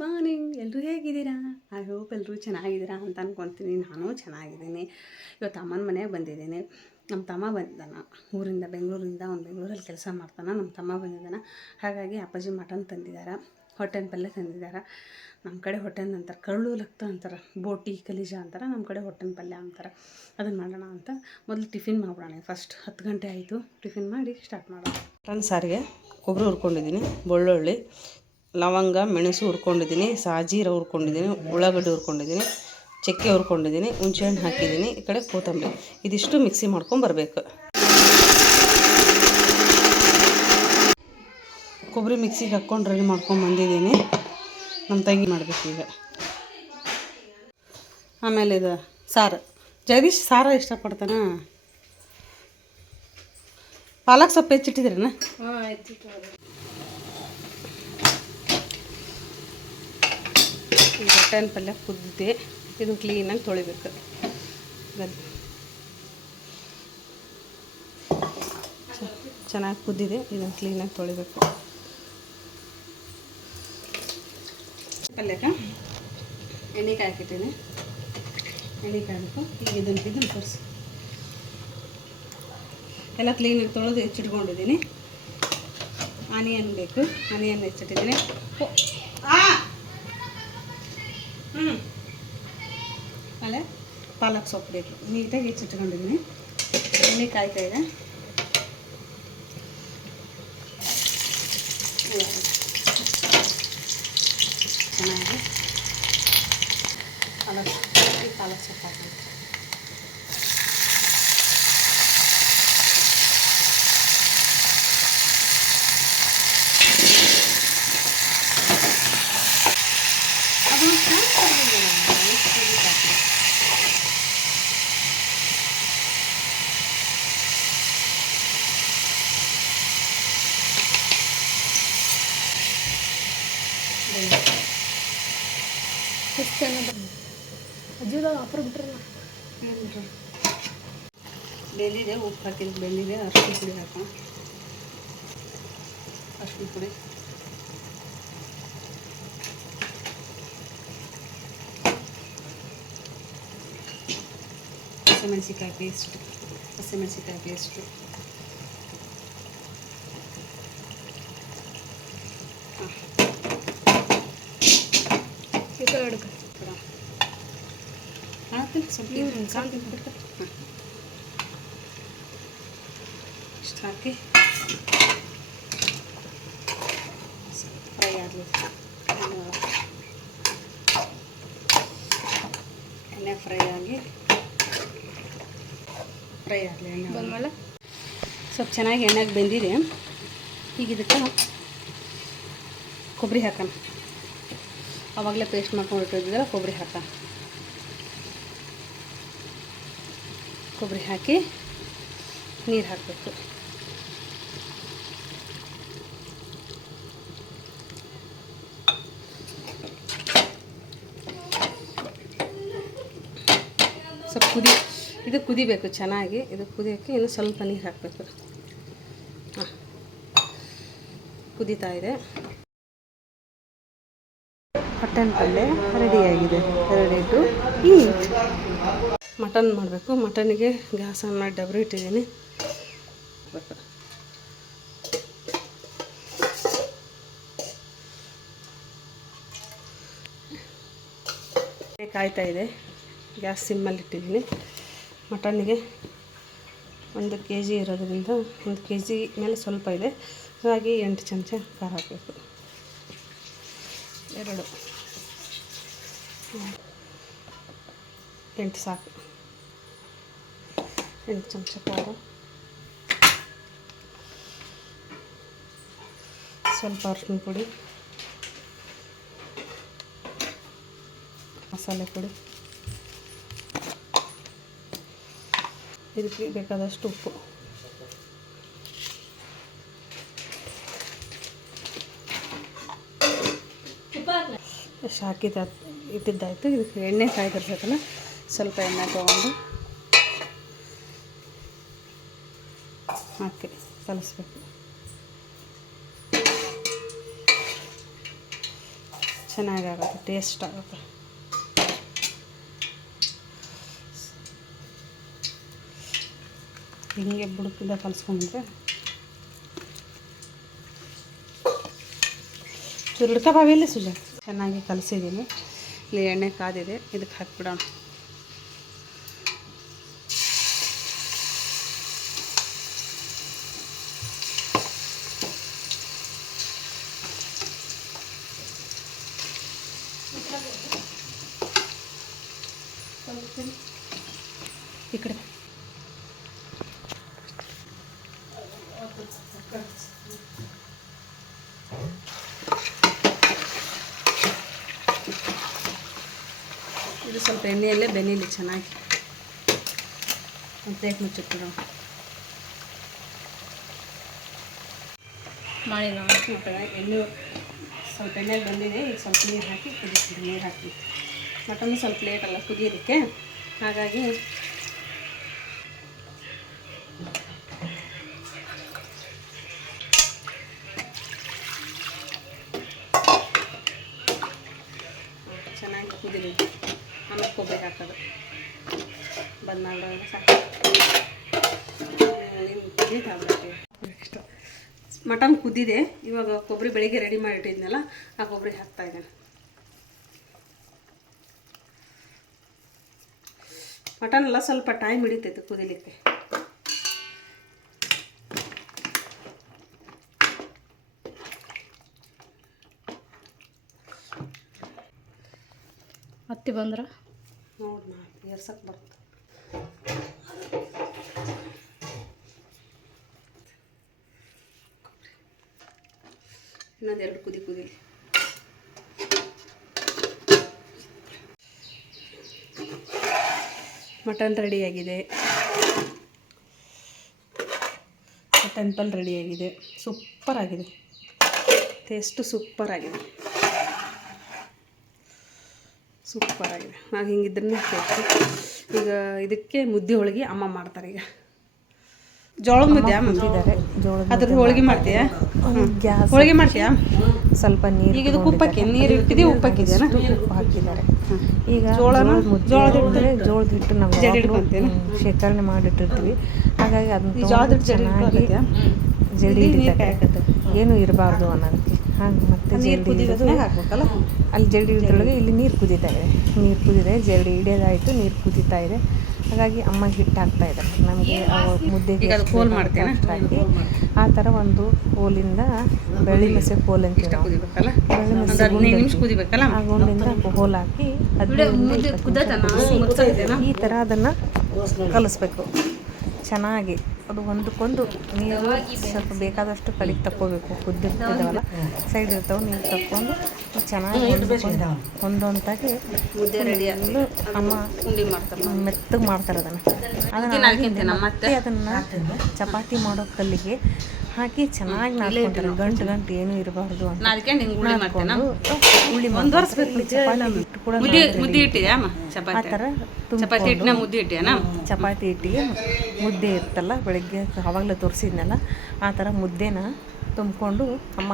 Morning, ಎಲ್ಲರೂ ಹೇಗಿದ್ದೀರಾ? I hope ಎಲ್ಲರೂ ಚೆನ್ನಾಗಿದ್ದೀರಾ ಅಂತ ಅಂದ್ಕೊತೀನಿ. ನಾನು ಚೆನ್ನಾಗಿದ್ದೀನಿ. ಇವತ್ತು ಅಮ್ಮನ ಮನೆಗೆ ಬಂದಿದ್ದೀನಿ. ನಮ್ಮ ತಮ್ಮ ಬಂದಿದ್ದಾನ ಊರಿಂದ, ಬೆಂಗಳೂರಿಂದ. ಅವ್ನು ಬೆಂಗಳೂರಲ್ಲಿ ಕೆಲಸ ಮಾಡ್ತಾನೆ. ನಮ್ಮ ತಮ್ಮ ಬಂದಿದ್ದಾನೆ. ಹಾಗಾಗಿ ಅಪ್ಪಾಜಿ ಮಟನ್ ತಂದಿದ್ದಾರೆ, ಹೊಟ್ಟೆನ ಪಲ್ಯ ತಂದಿದ್ದಾರೆ. ನಮ್ಮ ಕಡೆ ಹೊಟ್ಟೆನ ಅಂತಾರೆ, ಕರಳು ಲಕ್ತ ಅಂತಾರೆ, ಬೋಟಿ ಕಲೀಜ ಅಂತಾರೆ. ನಮ್ಮ ಕಡೆ ಹೊಟ್ಟೆನ ಪಲ್ಯ ಅಂತಾರೆ. ಅದನ್ನು ಮಾಡೋಣ ಅಂತ ಮೊದಲು ಟಿಫಿನ್ ಮಾಡ್ಬಿಡೋಣ. ಫಸ್ಟ್ 10 ಗಂಟೆ ಆಯಿತು, ಟಿಫಿನ್ ಮಾಡಿ ಸ್ಟಾರ್ಟ್ ಮಾಡೋಣ. ಮಟನ್ ಸಾರಿಗೆ ಕೊಬ್ಬರಿ ಹುರ್ಕೊಂಡಿದ್ದೀನಿ, ಬೆಳ್ಳುಳ್ಳಿ, ಲವಂಗ, ಮೆಣಸು ಹುರ್ಕೊಂಡಿದ್ದೀನಿ, ಸಾಜೀರ ಹುರ್ಕೊಂಡಿದ್ದೀನಿ, ಉಳ್ಳಾಗಡ್ಡಿ ಹುರ್ಕೊಂಡಿದ್ದೀನಿ, ಚಕ್ಕೆ ಹುರ್ಕೊಂಡಿದ್ದೀನಿ, ಹುಣಸೆಹಣ್ಣು ಹಾಕಿದ್ದೀನಿ. ಈ ಕಡೆ ಕೊತ್ತಂಬರಿ, ಇದಿಷ್ಟು ಮಿಕ್ಸಿ ಮಾಡ್ಕೊಂಬರ್ಬೇಕು. ಕೊಬ್ಬರಿ ಮಿಕ್ಸಿಗೆ ಹಾಕ್ಕೊಂಡು ರೆಡಿ ಮಾಡ್ಕೊಂಡು ಬಂದಿದ್ದೀನಿ. ನಮ್ಮ ತಂಗಿ ಮಾಡಬೇಕು ಈಗ. ಆಮೇಲೆ ಇದು ಸಾರು. ಜಗದೀಶ್ ಸಾರು ಇಷ್ಟಪಡ್ತಾನೆ. ಪಾಲಕ್ ಸೊಪ್ಪು ಹೆಚ್ಚಿಟ್ಟಿದ್ರೇನ? ಹಾಂ, ಹೆಚ್ಚಿಟ್ಟು. ಈ ಹೊಟ್ಟೆನ ಪಲ್ಯ ಕುದ್ದಿದೆ. ಇದನ್ನು ಕ್ಲೀನಾಗಿ ತೊಳಿಬೇಕು. ಚೆನ್ನಾಗಿ ಕುದ್ದಿದೆ, ಇದನ್ನು ಕ್ಲೀನಾಗಿ ತೊಳಿಬೇಕು. ಪಲ್ಯಕ್ಕೆ ಎಣ್ಣೆ ಕಾಯ್ಕಿಟ್ಟಿನಿ, ಎಣ್ಣೆ ಕಾಯಬೇಕು. ಈಗ ಇದನ್ನು ತೋರಿಸಿ ಎಲ್ಲ ಕ್ಲೀನಾಗಿ ತೊಳೆದು ಹೆಚ್ಚಿಟ್ಕೊಂಡಿದ್ದೀನಿ. ಆನಿಯನ್ ಬೇಕು, ಆನಿಯನ್ ಹೆಚ್ಚಿಟ್ಟಿದ್ದೀನಿ. ಆಮೇಲೆ ಪಾಲಕ್ ಸೊಪ್ಪು ಬೇಕು, ನೀಟಾಗಿ ಹೆಚ್ಚಿಟ್ಕೊಂಡಿದ್ದೀನಿ. ಎಣ್ಣೆ ಕಾಯ್ತಾ ಇದೆ. ಚೆನ್ನಾಗಿ ಪಾಲಕ್ ಸೊಪ್ಪು ಹಾಕಬೇಕು. ಅಜ್ಜಿದಾಗ ಆಫರ್ ಬಿಟ್ರಲ್ಲ, ಬೆಂದಿದೆ. ಉಪ್ಪು ಹಾಕಿದ್ದು ಬೆಂದಿದೆ. ಅರಿಶಿನ ಪುಡಿ ಹಾಕೋಣ. ಅರಿಶಿನ ಪುಡಿ, ಹಸಿಮೆಣಸಿಕಾಯಿ ಪೇಸ್ಟು, ಇಷ್ಟು ಹಾಕಿ ಫ್ರೈ ಆಗಲಿ. ಎಣ್ಣೆ ಫ್ರೈ ಆಗಲಿ ಎಣ್ಣೆ ಬಂದಮೇಲೆ ಸ್ವಲ್ಪ ಚೆನ್ನಾಗಿ ಎಣ್ಣೆಗೆ ಬೆಂದಿದೆ. ಈಗ ಇದಕ್ಕೆ ಕೊಬ್ಬರಿ ಹಾಕೋಣ. ಆವಾಗಲೇ ಪೇಸ್ಟ್ ಮಾಡ್ಕೊಂಡಿಟ್ಟಿದ್ದಿಲ್ಲ, ಕೊಬ್ಬರಿ ಹಾಕೋಣ. ಕೊಬ್ಬರಿ ಹಾಕಿ ನೀರು ಹಾಕಬೇಕು. ಸ್ವಲ್ಪ ಇದು ಕುದಿಬೇಕು ಚೆನ್ನಾಗಿ. ಇದು ಕುದಿಯೋಕ್ಕೆ ಇನ್ನು ಸ್ವಲ್ಪ ನೀರು ಹಾಕಬೇಕು. ಹಾಂ, ಕುದೀತಾ ಇದೆ. ಮಟನ್ ಪಲ್ಯ ರೆಡಿಯಾಗಿದೆ. Ready to eat. ಮಟನ್ ಮಾಡಬೇಕು. ಮಟನ್ನಿಗೆ ಗ್ಯಾಸ್ ಆನ್ ಮಾಡಿ ಡಬ್ರಿ ಇಟ್ಟಿದ್ದೀನಿ. ಕಾಯ್ತಾ ಇದೆ. ಗ್ಯಾಸ್ ಸಿಮ್ಮಲ್ಲಿ ಇಟ್ಟಿದ್ದೀನಿ. ಮಟನ್ನಿಗೆ 1 kg ಇರೋದ್ರಿಂದ 1 kg ಮೇಲೆ ಸ್ವಲ್ಪ ಇದೆ. ಹಾಗಾಗಿ 8 ಚಮಚ ಖಾರ ಹಾಕಬೇಕು. 2 8 ಸಾಕು. 8 ಚಮಚ ಖಾರ, ಸ್ವಲ್ಪ ಅರಿಶಿನ ಪುಡಿ, ಮಸಾಲೆ ಪುಡಿ, ಇದಕ್ಕೆ ಬೇಕಾದಷ್ಟು ಉಪ್ಪು. ಎಷ್ಟು ಇಟ್ಟಿದ್ದಾಯಿತು. ಇದಕ್ಕೆ ಎಣ್ಣೆ ಕಾಯ್ದಿರ್ತೈತಲ್ಲ, ಸ್ವಲ್ಪ ಎಣ್ಣೆ ತೊಗೊಂಡು ಹಾಕಿ ಕಲಿಸ್ಬೇಕು. ಚೆನ್ನಾಗಾಗುತ್ತೆ, ಟೇಸ್ಟ್ ಆಗುತ್ತೆ. ಹಿಂಗೆ ಬುಡಕಿಂದ ಕಲಿಸ್ಕೊಂಡ್ರೆ ಚುರುಡ್ಕ ಬಾವಿಯಲ್ಲಿ ಸುಜ ಚೆನ್ನಾಗಿ ಕಲಿಸಿದ್ದೀನಿ. ಇಲ್ಲಿ ಎಣ್ಣೆ ಕಾದಿದೆ, ಇದಕ್ಕೆ ಹಾಕ್ಬಿಡೋಣ. ಈ ಕಡೆ ಇದು ಸ್ವಲ್ಪ ಎಣ್ಣೆಯಲ್ಲೇ ಬೆನೀಲಿ ಚೆನ್ನಾಗಿ. ಒಂದು ಪ್ಲೇಟ್ ಮುಚ್ಚಿಟ್ಟು ಮಾಡಿ ಎಣ್ಣೆ ಸ್ವಲ್ಪ ಎಣ್ಣೆಗೆ ಬಂದಿದೆ. ಈಗ ಸ್ವಲ್ಪ ನೀರು ಹಾಕಿ ಕುದಿಸ್ತೀವಿ. ನೀರು ಹಾಕಿ ಮಟನ್ ಸ್ವಲ್ಪ ಲೇಟ್ ಅಲ್ಲ ಕುದಿಯೋದಕ್ಕೆ, ಹಾಗಾಗಿ ಚೆನ್ನಾಗಿ ಕುದಿಲಿ. ಆಮೇಲೆ ಕೊಬ್ಬರಿ ಹಾಕೋದು ಬಂದಾಗ ಸಾಕು. ಮಟನ್ ಕುದ್ದಿದೆ. ಇವಾಗ ಕೊಬ್ಬರಿ ಬೆಳಿಗ್ಗೆ ರೆಡಿ ಮಾಡಿಟ್ಟಿದ್ನಲ್ಲ, ಆ ಕೊಬ್ಬರಿ ಹಾಕ್ತಾಯಿದ್ದೇನೆ. ಮಟನ್ ಎಲ್ಲ ಸ್ವಲ್ಪ ಟೈಮ್ ಹಿಡಿತೈತೆ ಕುದಿಲಿಕ್ಕೆ. ಹತ್ತಿ ಬಂದ್ರೆ ನೋಡಿ ಏರ್ಸಕ್ಕೆ ಬರುತ್ತೆ. ಇನ್ನೊಂದು 2 ಕುದಿಲಿ. ಮಟನ್ ರೆಡಿಯಾಗಿದೆ, ಮಟನ್ ಪಲ್ ರೆಡಿಯಾಗಿದೆ. ಸೂಪರಾಗಿದೆ, ಟೇಸ್ಟು ಸೂಪರಾಗಿದೆ. ನಾವು ಹಿಂಗಿದ್ರೆ ಈಗ ಇದಕ್ಕೆ ಮುದ್ದೆ ಹೋಳಿಗೆ ಅಮ್ಮ ಮಾಡ್ತಾರೆ. ಈಗ ಜೋಳದ ಮುದ್ದೆ ಇದ್ದಾರೆ. ಅದ್ರದ್ದು ಹೋಳಿಗೆ ಮಾಡ್ತೀಯಾ? ಹೋಳಿಗೆ ಮಾಡ್ತೀಯಾ? ಸ್ವಲ್ಪ ನೀರು, ಈಗ ಇದಕ್ಕೆ ಉಪ್ಪಕ್ಕೆ ನೀರು ಇಟ್ಟಿದ್ದೀವಿ, ಉಪ್ಪು ಹಾಕಿದ್ಯಾನ? ಉಪ್ಪು ಹಾಕಿದ್ದಾರೆ. ಈಗ ಜೋಳದ ಹಿಟ್ಟು ನಾವು ಶೇಖರಣೆ ಮಾಡಿಟ್ಟಿರ್ತೀವಿ. ಹಾಗಾಗಿ ಅದನ್ನ ಚೆನ್ನಾಗಿ ಜಡಿ ಹಿಡಿತಾರೆ, ಏನು ಇರಬಾರ್ದು ಅನ್ನೋದಕ್ಕೆ. ಹಾಗೆ ಮತ್ತೆ ಜಡಿ ಹಾಕ್ಬೇಕಲ್ಲ, ಅಲ್ಲಿ ಜಡಿ ಹಿಡಿದ್ರೊಳಗೆ ಇಲ್ಲಿ ನೀರು ಕುದೀತಾ ಇದೆ. ಜಡಿ ಹಿಡಿಯೋದಾಯಿತು, ನೀರು ಕುದೀತಾ ಇದೆ. ಹಾಗಾಗಿ ಅಮ್ಮ ಹಿಟ್ಟು ಹಾಕ್ತಾ ಇದ್ದಾರೆ ನಮಗೆ ಮುದ್ದೆಗೆ. ಹಾಕಿ ಆ ಥರ ಒಂದು ಕೋಲಿಂದ ಬೆಳ್ಳಿ ಮೆಸೆ ಕೋಲ್ ಅಂತ ಆ ಗೋಲಿಂದ ಹೋಲ್ ಹಾಕಿ ಈ ಥರ ಅದನ್ನು ಕಲಿಸ್ಬೇಕು ಚೆನ್ನಾಗಿ. ಅದು ಒಂದಕ್ಕೊಂದು ನೀರು ಸ್ವಲ್ಪ ಬೇಕಾದಷ್ಟು ಕಡೆಗೆ ತಕ್ಕೋಬೇಕು. ಕುದ್ದಿರ್ತಿದ್ದಾವಲ್ಲ ಸೈಡ್ ಇರ್ತಾವೆ, ನೀರು ತಕ್ಕೊಂಡು ಚೆನ್ನಾಗಿ ಒಂದೊಂದಾಗಿ ಮುದ್ದೆ ರೆಡಿ ಅಮ್ಮ ಉಂಡೆ ಮಾಡ್ತಾರೆ, ಮೆತ್ತಗೆ ಮಾಡ್ತಾರೆ. ಅದನ್ನು ಮತ್ತೆ ಅದನ್ನು ಚಪಾತಿ ಮಾಡೋ ಕಲ್ಲಿಗೆ ಹಾಕಿ ಚೆನ್ನಾಗಿ ನಾದ್ಕೊಂತಾರೆ. ಗಂಟು ಏನೂ ಇರಬಾರ್ದು ಅಂತ ಉಳ್ಳಿ ಆ ಥರ ಚಪಾತಿ ಹಿಟ್ಟಿಗೆ ಮುದ್ದೆ ಇರ್ತಲ್ಲ, ಬೆಳಗ್ಗೆ ಆವಾಗಲೇ ತೋರಿಸಿದ್ನಲ್ಲ, ಆ ಥರ ಮುದ್ದೆನ ತುಂಬಿಕೊಂಡು ಅಮ್ಮ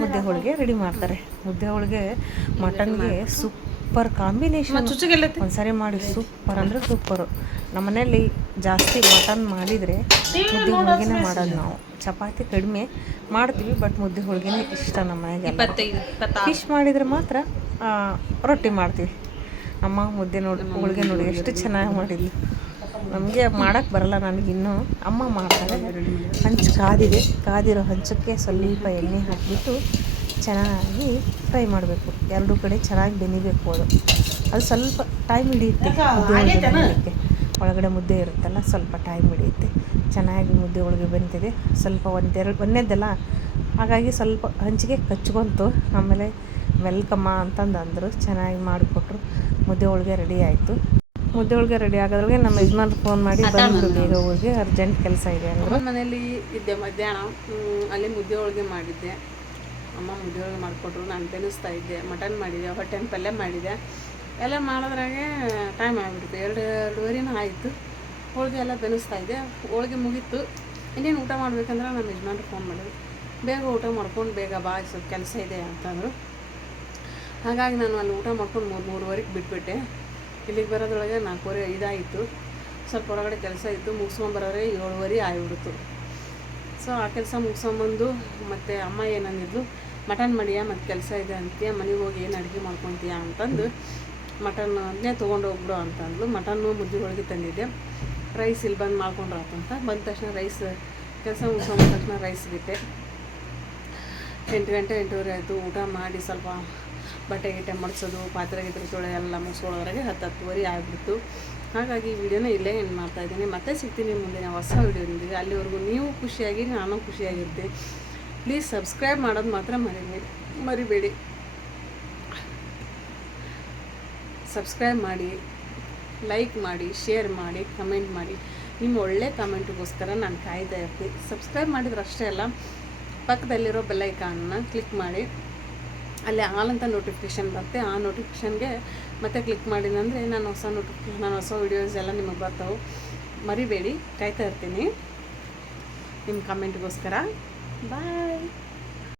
ಮುದ್ದೆ ಹೋಳಿಗೆ ರೆಡಿ ಮಾಡ್ತಾರೆ. ಮುದ್ದೆ ಹೋಳಿಗೆ ಮಟನ್ಗೆ ಸೂಪರ್ ಕಾಂಬಿನೇಷನ್. ಒಂದ್ಸರಿ ಮಾಡಿ ಸೂಪರ್ ಅಂದರೆ ಸೂಪರು. ನಮ್ಮ ಮನೆಯಲ್ಲಿ ಜಾಸ್ತಿ ಮಟನ್ ಮಾಡಿದರೆ ಮುದ್ದೆ ಹೋಳಿಗೆನೇ ಮಾಡೋದು ನಾವು. ಚಪಾತಿ ಕಡಿಮೆ ಮಾಡ್ತೀವಿ, ಬಟ್ ಮುದ್ದೆ ಹೋಳಿಗೆನೇ ಇಷ್ಟ ನಮ್ಮ ಮನೆಗೆ. ಫಿಶ್ ಮಾಡಿದರೆ ಮಾತ್ರ ರೊಟ್ಟಿ ಮಾಡ್ತೀವಿ. ಅಮ್ಮ ಮುದ್ದೆ ಹೋಳಿಗೆ ನೋಡಿ ಎಷ್ಟು ಚೆನ್ನಾಗಿ ಮಾಡಿದ್ಲು. ನಮಗೆ ಮಾಡೋಕ್ಕೆ ಬರಲ್ಲ ನನಗಿನ್ನೂ, ಅಮ್ಮ ಮಾಡ್ತಾರೆ. ಹಂಚು ಕಾದಿರೋ ಹಂಚಕ್ಕೆ ಸ್ವಲ್ಪ ಎಣ್ಣೆ ಹಾಕಿಬಿಟ್ಟು ಚೆನ್ನಾಗಿ ಫ್ರೈ ಮಾಡಬೇಕು. ಎರಡೂ ಕಡೆ ಚೆನ್ನಾಗಿ ಬೆನಿಬೇಕು. ಅದು ಸ್ವಲ್ಪ ಟೈಮ್ ಹಿಡಿಯುತ್ತೆ ಮುದ್ದೆ ಒಳಗಡೆ ಮುದ್ದೆ ಇರುತ್ತಲ್ಲ, ಸ್ವಲ್ಪ ಟೈಮ್ ಹಿಡಿಯುತ್ತೆ. ಚೆನ್ನಾಗಿ ಮುದ್ದೆ ಒಳಗೆ ಬಂದಿದೆ. ಸ್ವಲ್ಪ ಒಂದೇದಲ್ಲ, ಹಾಗಾಗಿ ಸ್ವಲ್ಪ ಹಂಚಿಗೆ ಕಚ್ಕೊಂತು. ಆಮೇಲೆ ವೆಲ್ಕಮ್ಮ ಅಂತಂದು ಅಂದರು, ಚೆನ್ನಾಗಿ ಮಾಡಿಕೊಟ್ರು. ಮುದ್ದೆ ಒಳಗೆ ರೆಡಿ ಆಯಿತು. ಮುದ್ದೆ ಒಳಗೆ ರೆಡಿ ಆಗೋದ್ರೊಳಗೆ ನಮ್ಮ ಯಜಮಾನ್ರು ಫೋನ್ ಮಾಡಿ ಬಂದರು, ಬೇಗ ಹೋಗಿ ಅರ್ಜೆಂಟ್ ಕೆಲಸ ಇದೆ ಅಂದರು. ಮನೇಲಿ ಇದ್ದೆ ಮಧ್ಯಾಹ್ನ, ಅಲ್ಲಿ ಮುದ್ದೆ ಒಳಗೆ ಮಾಡಿದ್ದೆ. ಅಮ್ಮ ಮುದ್ದೆ ಒಳಗೆ ಮಾಡಿಕೊಟ್ರು, ನಾನು ಬೆನಿಸ್ತಾ ಇದ್ದೆ. ಮಟನ್ ಮಾಡಿದೆ, ಹೊಟ್ಟೆ ಪಲ್ಯ ಮಾಡಿದೆ. ಎಲ್ಲ ಮಾಡೋದ್ರಾಗೆ ಟೈಮ್ ಆಗಿಬಿಡ್ತು, 2:30 ಆಯಿತು. ಹೋಳಿಗೆ ಎಲ್ಲ ಬೆನಿಸ್ತಾ ಇದ್ದೆ. ಹೋಳಿಗೆ ಮುಗೀತು. ಇನ್ನೇನು ಊಟ ಮಾಡ್ಬೇಕಂದ್ರೆ ನಮ್ಮ ಯಜಮಾನ್ರು ಫೋನ್ ಮಾಡಿದ್ರು, ಬೇಗ ಊಟ ಮಾಡ್ಕೊಂಡು ಬೇಗ ಬಾ, ಸ್ವಲ್ಪ ಕೆಲಸ ಇದೆ ಅಂತಂದರು. ಹಾಗಾಗಿ ನಾನು ಅಲ್ಲಿ ಊಟ ಮಾಡ್ಕೊಂಡು 3-3:30 ಬಿಟ್ಬಿಟ್ಟೆ. ಇಲ್ಲಿಗೆ ಬರೋದ್ರೊಳಗೆ 4:45 ಆಯಿತು. ಸ್ವಲ್ಪ ಹೊರಗಡೆ ಕೆಲಸ ಇತ್ತು, ಮುಗಿಸ್ಕೊಂಬರೋರೆ 7:30 ಆಗಿಬಿಡ್ತು. ಸೊ ಆ ಕೆಲಸ ಮುಗಿಸ್ಕೊಂಬಂದು ಮತ್ತು ಅಮ್ಮ ಏನಂದಿದ್ಲು, ಮಟನ್ ಮಾಡಿಯಾ ಮತ್ತು ಕೆಲಸ ಇದೆ ಅಂತೀಯ, ಮನೆಗೆ ಹೋಗಿ ಏನು ಅಡುಗೆ ಮಾಡ್ಕೊತೀಯ ಅಂತಂದು ಮಟನ್ನೇ ತೊಗೊಂಡು ಹೋಗ್ಬಿಡು ಅಂತಂದ್ಲು. ಮಟನ್ನು ಮುದ್ದೆ ಹೋಳಿಗೆ ತಂದಿದ್ದೆ. ರೈಸ್ ಇಲ್ಲಿ ಬಂದು ಮಾಡ್ಕೊಂಡ್ರಾತಂತ. ಬಂದ ತಕ್ಷಣ ರೈಸ್ ಕೆಲಸ ಮುಗಿಸ್ಕೊಂಡ ತಕ್ಷಣ ರೈಸ್ ಬಿಟ್ಟೆ. 8 ಗಂಟೆ 8:30 ಆಯಿತು. ಊಟ ಮಾಡಿ ಸ್ವಲ್ಪ ಬಟ್ಟೆ ಗಿಟ್ಟೆ ಮಡಿಸೋದು, ಪಾತ್ರೆ ಗಿತ್ರೆ ತೊಳೆ ಎಲ್ಲ ಮುಗಿಸ್ಕೊಳ್ಳೋವರೆಗೆ 10-10:30 ಆಗಿಬಿಡ್ತು. ಹಾಗಾಗಿ ಈ ವಿಡಿಯೋನ ಇಲ್ಲೇ ಏನು ಮಾಡ್ತಾಯಿದ್ದೀನಿ. ಮತ್ತೆ ಸಿಗ್ತೀನಿ ಮುಂದಿನ ಹೊಸ ವಿಡಿಯೋದೊಂದಿಗೆ. ಅಲ್ಲಿವರೆಗೂ ನೀವು ಖುಷಿಯಾಗಿ ನಾನು ಖುಷಿಯಾಗಿರ್ತೀನಿ. ಪ್ಲೀಸ್ ಸಬ್ಸ್ಕ್ರೈಬ್ ಮಾಡೋದು ಮಾತ್ರ ಮರಿಬೇಡಿ. ಸಬ್ಸ್ಕ್ರೈಬ್ ಮಾಡಿ, ಲೈಕ್ ಮಾಡಿ, ಶೇರ್ ಮಾಡಿ, ಕಮೆಂಟ್ ಮಾಡಿ. ನಿಮ್ಮ ಒಳ್ಳೆ ಕಮೆಂಟಿಗೋಸ್ಕರ ನಾನು ಕಾಯ್ತಾ ಇರ್ತೀನಿ. ಸಬ್ಸ್ಕ್ರೈಬ್ ಮಾಡಿದ್ರೆ ಅಷ್ಟೇ ಅಲ್ಲ, ಪಕ್ಕದಲ್ಲಿರೋ ಬೆಲ್ಲೈಕಾನ್ನ ಕ್ಲಿಕ್ ಮಾಡಿ. ಅಲ್ಲಿ ಆಲ್ ಅಂತ ನೋಟಿಫಿಕೇಷನ್ ಬರುತ್ತೆ. ಆ ನೋಟಿಫಿಕೇಷನ್ಗೆ ಮತ್ತೆ ಕ್ಲಿಕ್ ಮಾಡಿದಂದರೆ ನಾನು ಹೊಸ ವೀಡಿಯೋಸ್ ಎಲ್ಲ ನಿಮಗೆ ಬರ್ತಾವೆ. ಮರಿಬೇಡಿ, ಕಾಯ್ತಾ ಇರ್ತೀನಿ ನಿಮ್ಮ ಕಮೆಂಟ್ಗೋಸ್ಕರ. ಬಾಯ್.